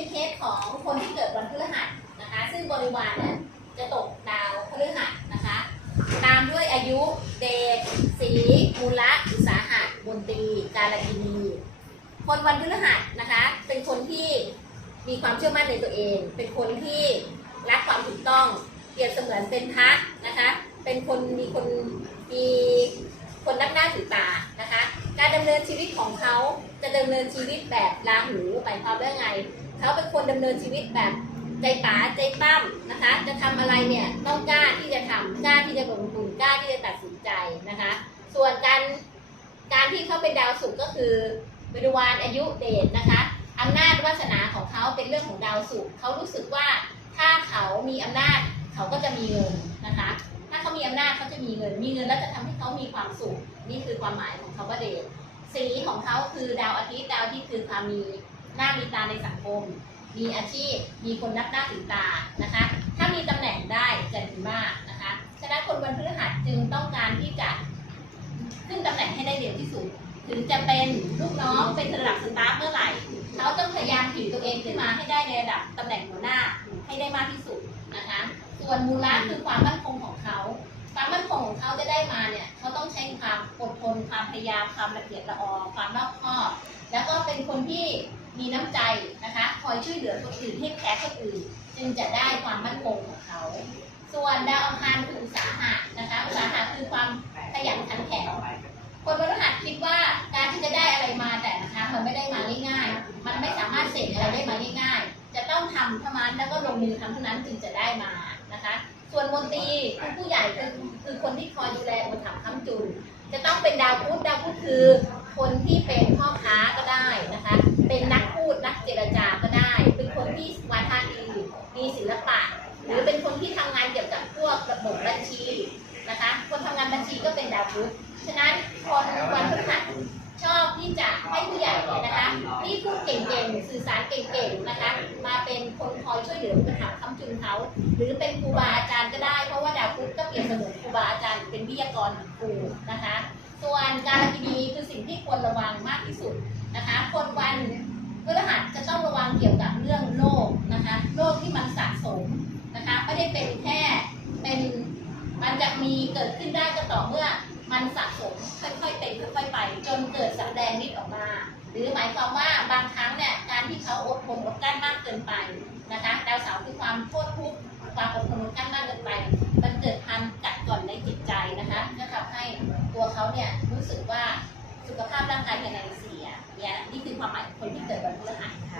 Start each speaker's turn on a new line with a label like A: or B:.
A: เป็นเคสของคนที่เกิดวันพฤหัสนะคะ ซึ่งบริวารเนี่ยจะตกดาวพฤหัสนะคะ ตามด้วยอายุเดชสีมูละอุตสาหะบนตรีกาลกินีคนวันพฤหัสนะคะ เป็นคนที่มีความเชื่อมั่นในตัวเอง เป็นคนที่รักความถูกต้องเปรียบเสมือนเป็นพระนะคะ เป็นคนมีคนมีคนนักหน้าถือตานะคะ การดำเนินชีวิตของเขาจะดำเนินชีวิตแบบราหูหมายความว่าไง เขาเป็นคนดำเนินชีวิตแบบใจป๋าใจปั้มนะคะ จะทำอะไรเนี่ยต้องกล้าที่จะทำกล้าที่จะลงทุนกล้าที่จะตัดสินใจนะคะ ส่วนการการที่เขาเป็นดาวศุกร์ก็คือบริวารอายุเดชนะคะอำนาจวาสนาของเขาเป็นเรื่องของดาวศุกร์เขารู้สึกว่าถ้าเขามีอำนาจเขาก็จะมีเงินนะคะ ถ้าเขามีอำนาจเขาจะมีเงิน มีเงินแล้วจะทำให้เขามีความสุข นี่คือความหมายของคำว่าเดชสีของเขาคือดาวอาทิตย์ ดาวที่คือความมี หน้ามีตาในสังคม มีอาชีพ มีคนนับหน้าถือตานะคะ ถ้ามีตำแหน่งได้จะดีมากนะคะ ฉะนั้นคนวันพฤหัสจึงต้องการที่จะขึ้นตำแหน่งให้ได้เร็วที่สุด ถึงจะเป็นลูกน้องเป็นระดับสตาฟเมื่อไหร่ เขาต้องพยายามถีบตัวเองขึ้นมาให้ได้ในระดับตำแหน่งหัวหน้าให้ได้มากที่สุดนะคะ ส่วนมูลค่าคือความมั่นคงของเขาความมั่นคงของเขาจะได้มาเนี่ยเขาต้องใช้ความอดทนความพยายามความละเอียดละออความรอบคอบ แล้วก็เป็นคนที่ มีน้ำใจนะคะคอยช่วยเหลือคนอื่นให้แพ้คนอื่น จึงจะได้ความมั่นคงของเขา ส่วนดาวอังคารคืออุตสาหะนะคะอุตสาหะคือความขยันขันแข็งคนวันพฤหัสคิดว่าการที่จะได้อะไรมาแต่ละครั้งมันไม่ได้มาง่ายๆมันไม่สามารถเสกอะไรได้มาง่ายๆจะต้องทำเท่านั้นแล้วก็ลงมือทำเท่านั้นจึงจะได้มานะคะ ส่วนมนตรีคือผู้ใหญ่คือคือคนที่คอยดูแลอุปถัมภ์ค้ำจุนจะต้องเป็นดาวพุธดาวพุธคือ คนที่เป็นพ่อค้าก็ได้นะคะ เป็นนักพูดนักเจรจาก็ได้ เป็นคนที่วาทาดีมีศิลปะ หรือเป็นคนที่ทำงานเกี่ยวกับพวกระบบบัญชีนะคะ คนทำงานบัญชีก็เป็นดาวพุธฉะนั้นคนวันพฤหัสชอบที่จะให้ผู้ใหญ่นะคะที่พูดเก่งๆสื่อสารเก่งๆนะคะมาเป็นคนคอยช่วยเหลือปถัมภ์ค้ำจุนเขาหรือเป็นครูบาอาจารย์ก็ได้เพราะว่าดาวพุธก็เปรียบเสมือนครูบาอาจารย์เป็นวิทยากรของครูนะคะ ส่วนการกินีคือสิ่งที่ควรระวังมากที่สุดนะคะคนวันพฤหัสจะต้องระวังเกี่ยวกับเรื่องโรคนะคะโรคที่มันสะสมนะคะไม่ได้เป็นแค่เป็นมันจะมีเกิดขึ้นได้ก็ต่อเมื่อมันสะสมค่อยๆเป็นค่อยๆไป จนเกิดสำแดงฤทธิ์ออกมา หรือหมายความว่าบางครั้งเนี่ยการที่เขาอดทนอดกลั้นมากเกินไปนะคะดาวเสาร์คือความโทษทุกข์ความอดทนอดกลั้นมากเกินไป มันเกิดความกัดก่อนในจิตใจนะคะก็ทำให้ตัว เขาเนี่ยรู้สึกว่าสุขภาพร่างกายภายในเสียเนี่ยนี่คือความหมายของคนที่เกิดวันพฤหัสค่ะ